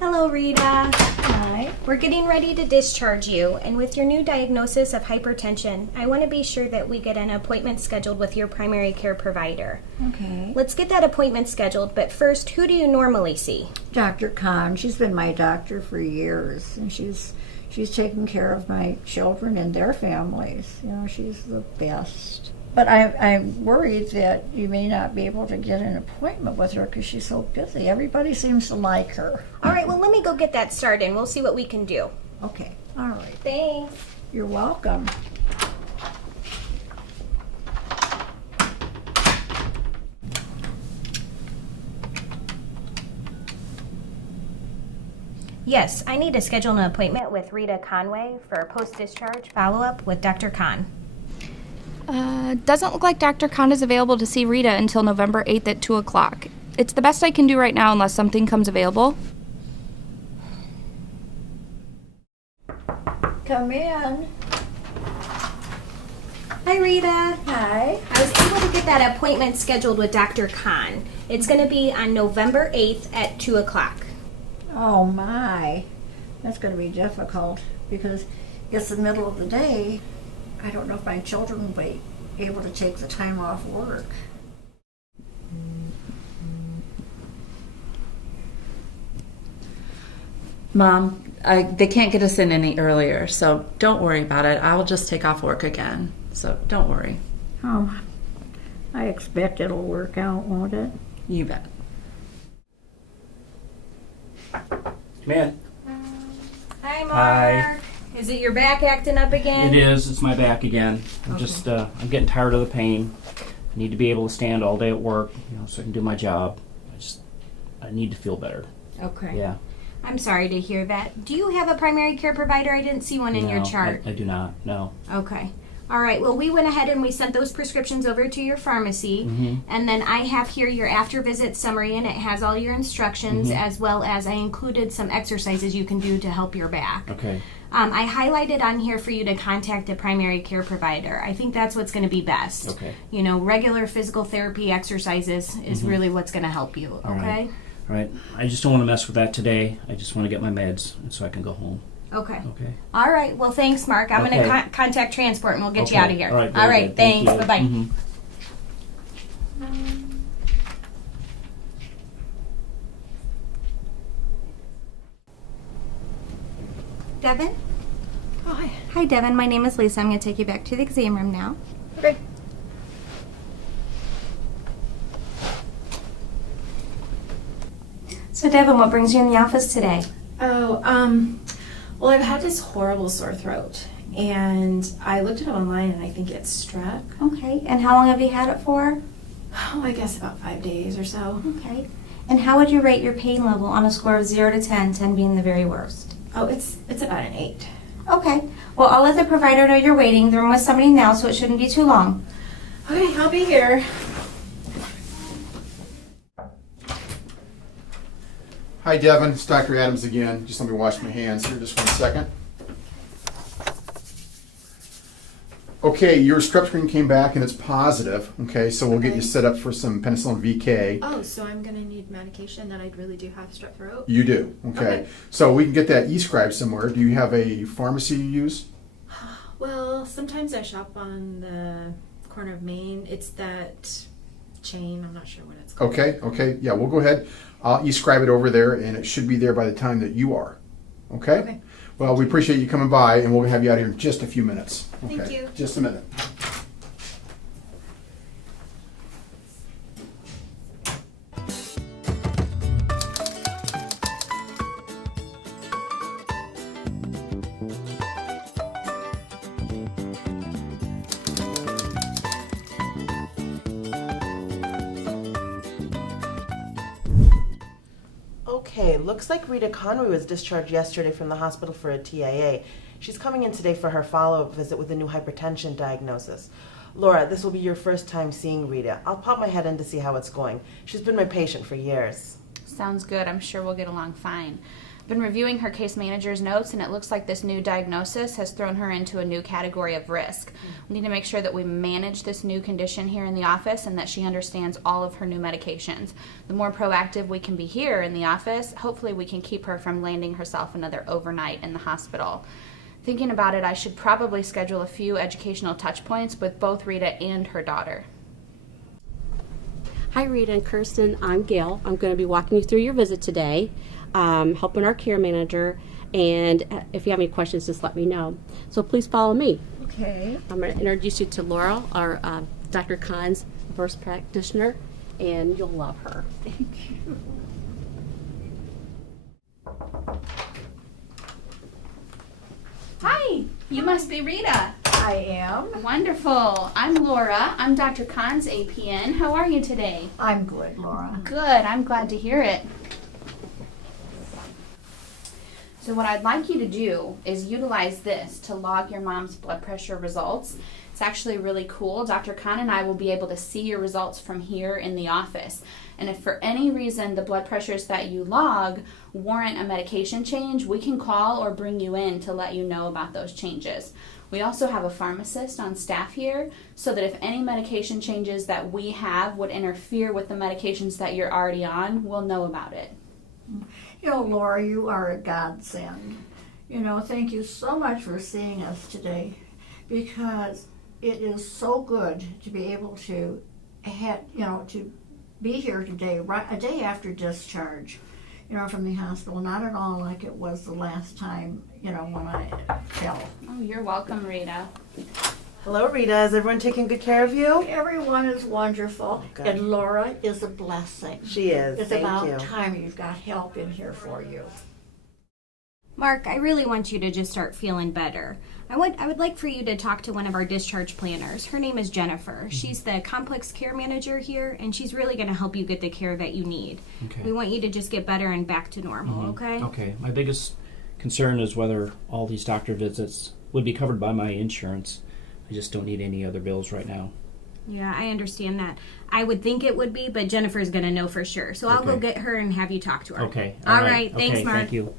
Hello, Rita. Hi. We're getting ready to discharge you, and with your new diagnosis of hypertension, I want to be sure that we get an appointment scheduled with your primary care provider. Okay. Let's get that appointment scheduled, but first, who do you normally see? Dr. Khan, she's been my doctor for years, and she's taken care of my children and their families. You know, she's the best. But I'm worried that you may not be able to get an appointment with her because she's so busy. Everybody seems to like her. All right, well, let me go get that started, and we'll see what we can do. Okay, all right. Thanks. You're welcome. Yes, I need to schedule an appointment with Rita Conway for a post-discharge follow-up with Dr. Khan. Doesn't look like Dr. Khan is available to see Rita until November 8th at 2 o'clock. It's the best I can do right now unless something comes available. Come in. Hi, Rita. Hi. I was able to get that appointment scheduled with Dr. Khan. It's going to be on November 8th at 2 o'clock. Oh, my. That's going to be difficult because it's the middle of the day. I don't know if my children will be able to take the time off work. Mom, they can't get us in any earlier, so don't worry about it. I'll just take off work again, so don't worry. Oh, I expect it'll work out, won't it? You bet. Come in. Hi, Mark. Hi. Is it your back acting up again? It is. It's my back again. I'm just. I'm getting tired of the pain. I need to be able to stand all day at work, so I can do my job. I need to feel better. Okay. Yeah. I'm sorry to hear that. Do you have a primary care provider? I didn't see one in your No, chart. I do not. No. Okay. All right. Well, we went ahead and we sent those prescriptions over to your pharmacy. Mm-hmm. And then I have here your after visit summary, and it has all your instructions, as well as I included some exercises you can do to help your back. Okay. I highlighted on here for you to contact a primary care provider. I think that's what's going to be best. Okay. You know, regular physical therapy exercises is really what's going to help you. All Okay? All right. I just don't want to mess with that today. I just want to get my meds so I can go home. Okay. Okay. All right. Well, thanks, Mark. I'm going Okay. to contact transport and we'll get you Okay. out of here. All right. Very good. Thank Thanks. you. Bye-bye. Mhm. Devin? Oh, hi. Hi, Devin. My name is Lisa. I'm going to take you back to the exam room now. Okay. So, Devin, what brings you in the office today? Well, I've had this horrible sore throat, and I looked it up online, and I think it's strep. Okay. And how long have you had it for? Oh, I guess about 5 days or so. Okay. And how would you rate your pain level on a score of 0 to 10, 10 being the very worst? Oh, it's about an 8. Okay. Well, I'll let the provider know you're waiting. They're with somebody now, so it shouldn't be too long. Okay, I'll be here. Hi, Devin. It's Dr. Adams again. Just let me wash my hands here just 1 second. Okay, your strep screen came back and it's positive. Okay, so we'll get you set up for some penicillin VK. Oh, so I'm gonna need medication that I really do have strep throat? You do. Okay. Okay. So we can get that e-scribe somewhere. Do you have a pharmacy you use? Well, sometimes I shop on the corner of Main. It's that chain. I'm not sure what it's called. Okay. Yeah, we'll go ahead. I'll e-scribe it over there and it should be there by the time that you are. Okay? Okay. Well, we appreciate you coming by and we'll have you out here in just a few minutes. Okay. Thank you. Just a minute. Okay, looks like Rita Conway was discharged yesterday from the hospital for a TIA. She's coming in today for her follow-up visit with a new hypertension diagnosis. Laura, this will be your first time seeing Rita. I'll pop my head in to see how it's going. She's been my patient for years. Sounds good. I'm sure we'll get along fine. I've been reviewing her case manager's notes, and it looks like this new diagnosis has thrown her into a new category of risk. We need to make sure that we manage this new condition here in the office and that she understands all of her new medications. The more proactive we can be here in the office, hopefully we can keep her from landing herself another overnight in the hospital. Thinking about it, I should probably schedule a few educational touch points with both Rita and her daughter. Hi, Rita and Kirsten. I'm Gail. I'm going to be walking you through your visit today, helping our care manager. And if you have any questions, just let me know. So please follow me. Okay. I'm going to introduce you to Laura, our Dr. Khan's nurse practitioner, and you'll love her. Thank you. Hi, you must be Rita. I am. Wonderful. I'm Laura. I'm Dr. Khan's APN. How are you today? I'm good, Laura. Good. I'm glad to hear it. So what I'd like you to do is utilize this to log your mom's blood pressure results. It's actually really cool. Dr. Khan and I will be able to see your results from here in the office. And if for any reason the blood pressures that you log warrant a medication change, we can call or bring you in to let you know about those changes. We also have a pharmacist on staff here, so that if any medication changes that we have would interfere with the medications that you're already on, we'll know about it. You know, Laura, you are a godsend. You know, thank you so much for seeing us today, because it is so good to be able to to be here today, right a day after discharge, from the hospital. Not at all like it was the last time, when I fell. Oh, you're welcome, Rita. Hello, Rita. Is everyone taking good care of you? Everyone is wonderful, Good. and Laura is a blessing. She is. It's Thank about you. time you've got help in here for you. Mark, I really want you to just start feeling better. I would like for you to talk to one of our discharge planners. Her name is Jennifer. She's the complex care manager here, and she's really going to help you get the care that you need. Okay. We want you to just get better and back to normal, okay? Okay. My biggest concern is whether all these doctor visits would be covered by my insurance. I just don't need any other bills right now. Yeah, I understand that. I would think it would be, but Jennifer's going to know for sure. So I'll go Okay. get her and have you talk to her. Okay. All right. Thanks, okay, Mark. Thank you.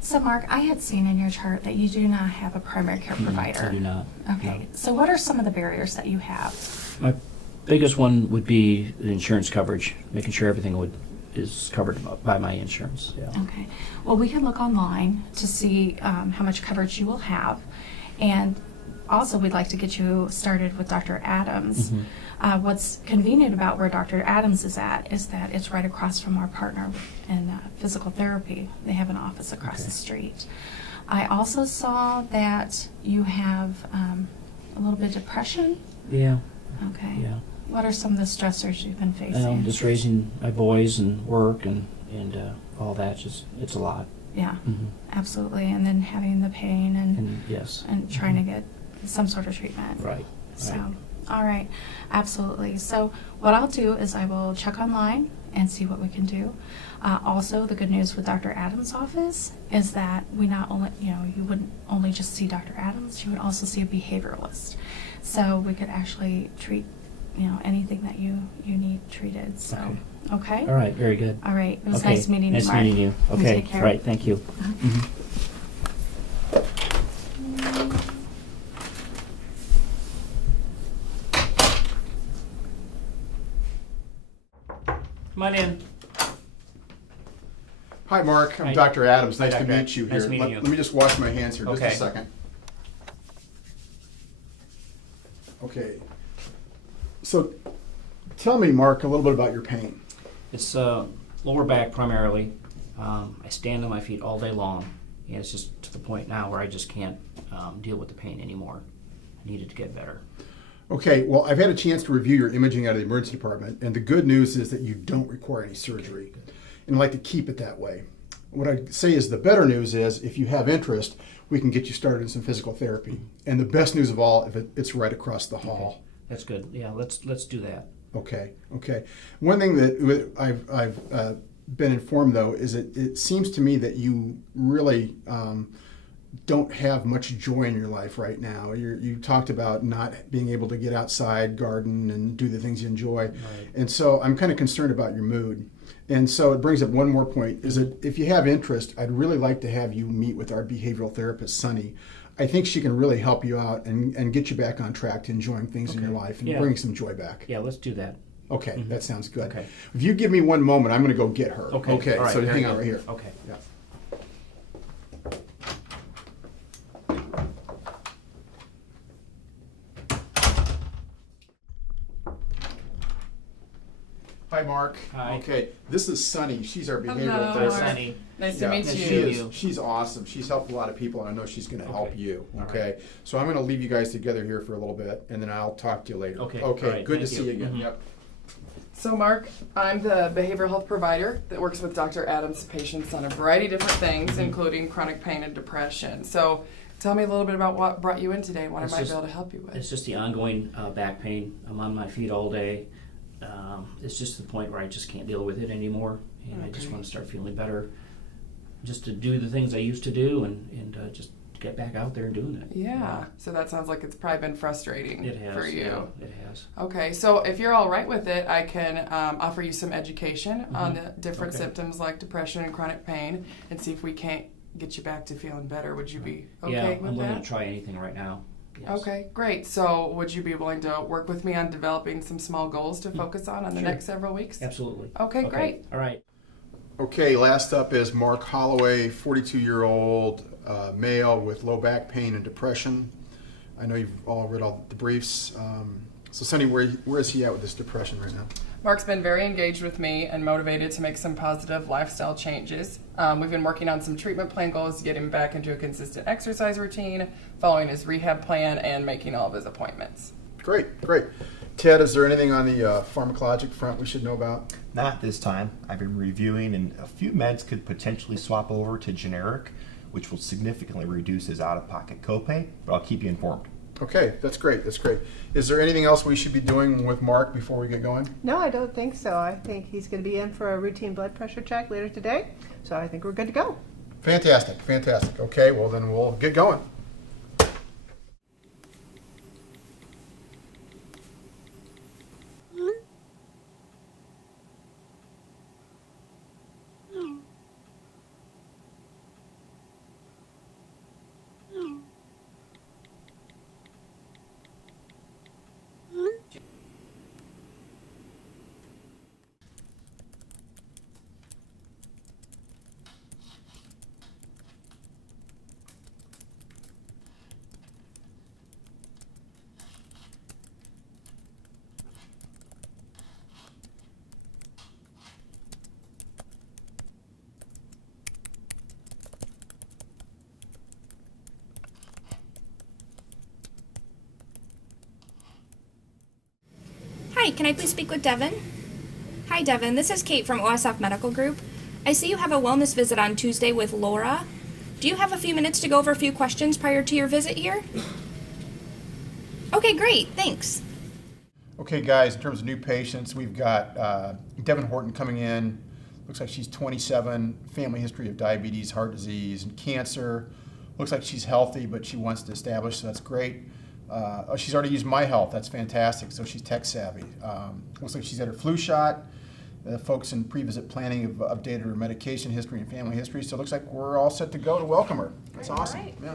So, Mark, I had seen in your chart that you do not have a primary care provider. I do not. Okay. No. So, what are some of the barriers that you have? My biggest one would be the insurance coverage, making sure everything is covered by my insurance. Yeah. Okay. Well, we can look online to see how much coverage you will have. And also, we'd like to get you started with Dr. Adams. What's convenient about where Dr. Adams is at is that it's right across from our partner in physical therapy. They have an office across the street. I also saw that you have a little bit of depression. Yeah. Okay. Yeah. What are some of the stressors you've been facing? Just raising my boys and work and all that. Just it's a lot. Yeah, Mhm. absolutely. And then having the pain and And yes. trying to get some sort of treatment. Right. So, Right. all right, absolutely. So, what I'll do is I will check online and see what we can do. Also, the good news with Dr. Adams' office is that we not only, you wouldn't only just see Dr. Adams, you would also see a behavioralist. So, we could actually treat, anything that you need treated. So, okay? All right. Very good. All right. It was Okay. nice meeting you, Nice Mark. meeting you. You Okay. take care. Right. Thank you. Mhm. Come on in. Hi, Mark. I'm Hi. Dr. Adams. Hi, Nice to Dr. meet you here. Nice meeting you. Let me just wash my hands here just Okay. a second. Okay. So, tell me, Mark, a little bit about your pain. It's lower back primarily. I stand on my feet all day long, and it's just to the point now where I just can't deal with the pain anymore. I need it to get better. Okay, well, I've had a chance to review your imaging out of the emergency department, and the good news is that you don't require any surgery. And I'd like to keep it that way. What I'd say is the better news is if you have interest, we can get you started in some physical therapy. And the best news of all, if it's right across the hall. That's good. Yeah, let's do that. Okay. One thing that I've been informed, though, is that it seems to me that you really don't have much joy in your life right now. You talked about not being able to get outside, garden, and do the things you enjoy. Right. And so I'm kind of concerned about your mood. And so it brings up one more point, is that if you have interest, I'd really like to have you meet with our behavioral therapist, Sunny. I think she can really help you out and get you back on track to enjoying things in your life and Yeah. bring some joy back. Yeah, let's do that. Okay, that sounds good. Okay. If you give me one moment, I'm going to go get her. Okay. All right, so very hang on good. right here. Okay. Yeah. Hi, Mark. Hi. Okay, this is Sunny. She's our behavioral Hello. therapist. Sunny. Nice Yeah, to meet Nice to you. She meet is. you. She's awesome. She's helped a lot of people, and I know she's going to help Okay. you. All Okay, right. so I'm going to leave you guys together here for a little bit, and then I'll talk to you later. Okay. Okay. All right. Good to Thank see you. you again. Mhm. Yep. So, Mark, I'm the behavioral health provider that works with Dr. Adams' patients on a variety of different things, including chronic pain and depression. So, tell me a little bit about what brought you in today, what It's I might just- be able to help you with. It's just the ongoing back pain. I'm on my feet all day. It's just to the point where I just can't deal with it anymore, and I just Okay. want to start feeling better, just to do the things I used to do, and just get back out there and doing it. Yeah, so that sounds like it's probably been frustrating It has. for you. Yeah, it has. Okay, so if you're all right with it, I can offer you some education on the different Okay. symptoms like depression and chronic pain and see if we can't get you back to feeling better. Would you be okay Yeah, with I'm willing that? to try anything right now. Yes. Okay, great. So would you be willing to work with me on developing some small goals to focus on the Sure. next several weeks? Absolutely. Okay, great. All right. Okay, last up is Mark Holloway, 42-year-old male with low back pain and depression. I know you've all read all the briefs. So, Sunny, where is he at with this depression right now? Mark's been very engaged with me and motivated to make some positive lifestyle changes. We've been working on some treatment plan goals to get him back into a consistent exercise routine, following his rehab plan, and making all of his appointments. Great, great. Ted, is there anything on the pharmacologic front we should know about? Not this time. I've been reviewing, and a few meds could potentially swap over to generic, which will significantly reduce his out-of-pocket copay, but I'll keep you informed. Okay, that's great, that's great. Is there anything else we should be doing with Mark before we get going? No, I don't think so. I think he's going to be in for a routine blood pressure check later today, so I think we're good to go. Fantastic, fantastic. Okay, well then we'll get going. Hi, can I please speak with Devin? Hi, Devin. This is Kate from OSF Medical Group. I see you have a wellness visit on Tuesday with Laura. Do you have a few minutes to go over a few questions prior to your visit here? Okay, great. Thanks. Okay, guys, in terms of new patients, we've got Devin Horton coming in. Looks like she's 27, family history of diabetes, heart disease, and cancer. Looks like she's healthy, but she wants to establish, so that's great. She's already used My Health. That's fantastic. So she's tech savvy. Looks like she's had her flu shot. The folks in pre-visit planning have updated her medication history and family history. So it looks like we're all set to go to welcome her. That's awesome. Yeah.